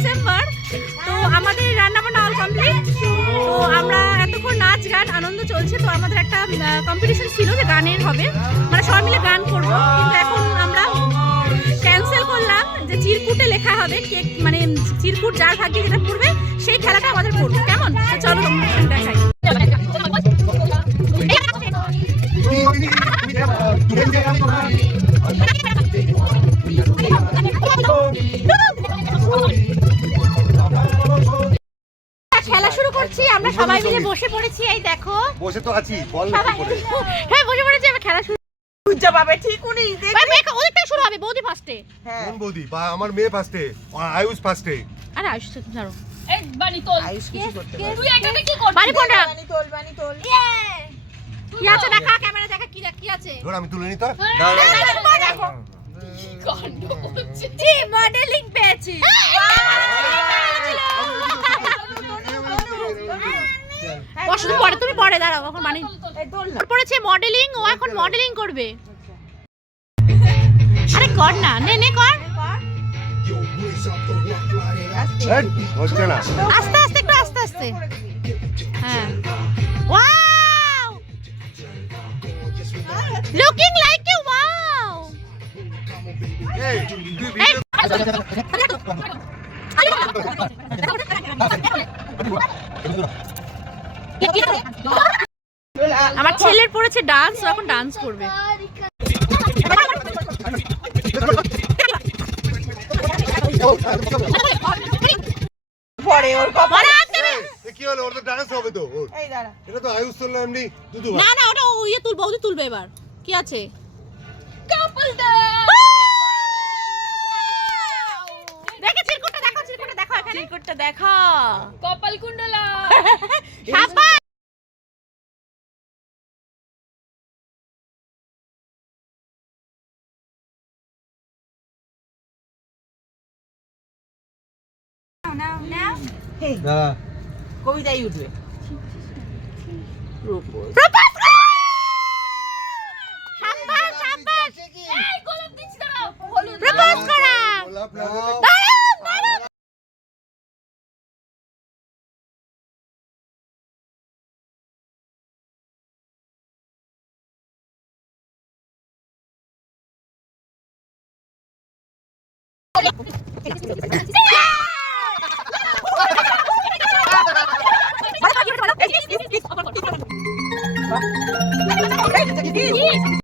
December. তো আমাদের রান্না বান্না অল কমপ্লিট তো আমরা এতক্ষণ নাচ গান আনন্দ চলছে। তো আমাদের একটা কম্পিটিশন ছিল যে গানের হবে। মানে সবাই মিলে গান করব। কিন্তু এখন আমরা ক্যান্সেল করলাম যে চিরকুটে লেখা হবে। কেক মানে চিরকুট যার ভাগ্যে যেটা পড়বে সেই খেলাটা আমাদের পড়বে কেমন? চলো দেখাই। খেলা সবাই মিলে বসে পড়েছি এই দেখো বসে তো আছি বল না হ্যাঁ বসে পড়েছি আমরা খেলা শুরু লজ্জা পাবে ঠিক উনি ভাই মেয়ে ওদের শুরু হবে বৌদি ফার্স্টে হ্যাঁ কোন বৌদি বা আমার মেয়ে ফার্স্টে আয়ুষ ফার্স্টে আরে আয়ুষ ছাড়ো এই বানি তোল আয়ুষ কিছু করতে পারে তুই এটাতে কি করছিস বানি তোল বানি তোল কি আছে দেখা ক্যামেরা দেখা কি কি আছে ধর আমি তুলে নি তো কাণ্ড করছে জি মডেলিং পেয়েছি বসো পরে দাঁড়াও এখন মানে পড়েছে মডেলিং ও এখন মডেলিং করবে। আরে কর না নে নে কর। হচ্ছে না। আস্তে আস্তে একটু আস্তে আস্তে। হ্যাঁ। Wow looking like a wow এই আমার ছেলের পড়েছে ডান্স ও এখন ডান্স করবে। পরে ওর কপাল না? কি হলো? ওর তো ডান্স হবে তো এই দাঁড়া। এটা তো আয়ুষ তুললো এমনি দুদু না না ওটা ও ইয়ে তুলবে এবার। কি আছে? কাপল দা দেখে চিরকুটটা দেখো চিরকুটটা দেখো এখানে। চিরকুটটা দেখো কপাল কুণ্ডলা। সাবাস কবিতাই উঠবে। প্রপোজ। সাবাস Thank you.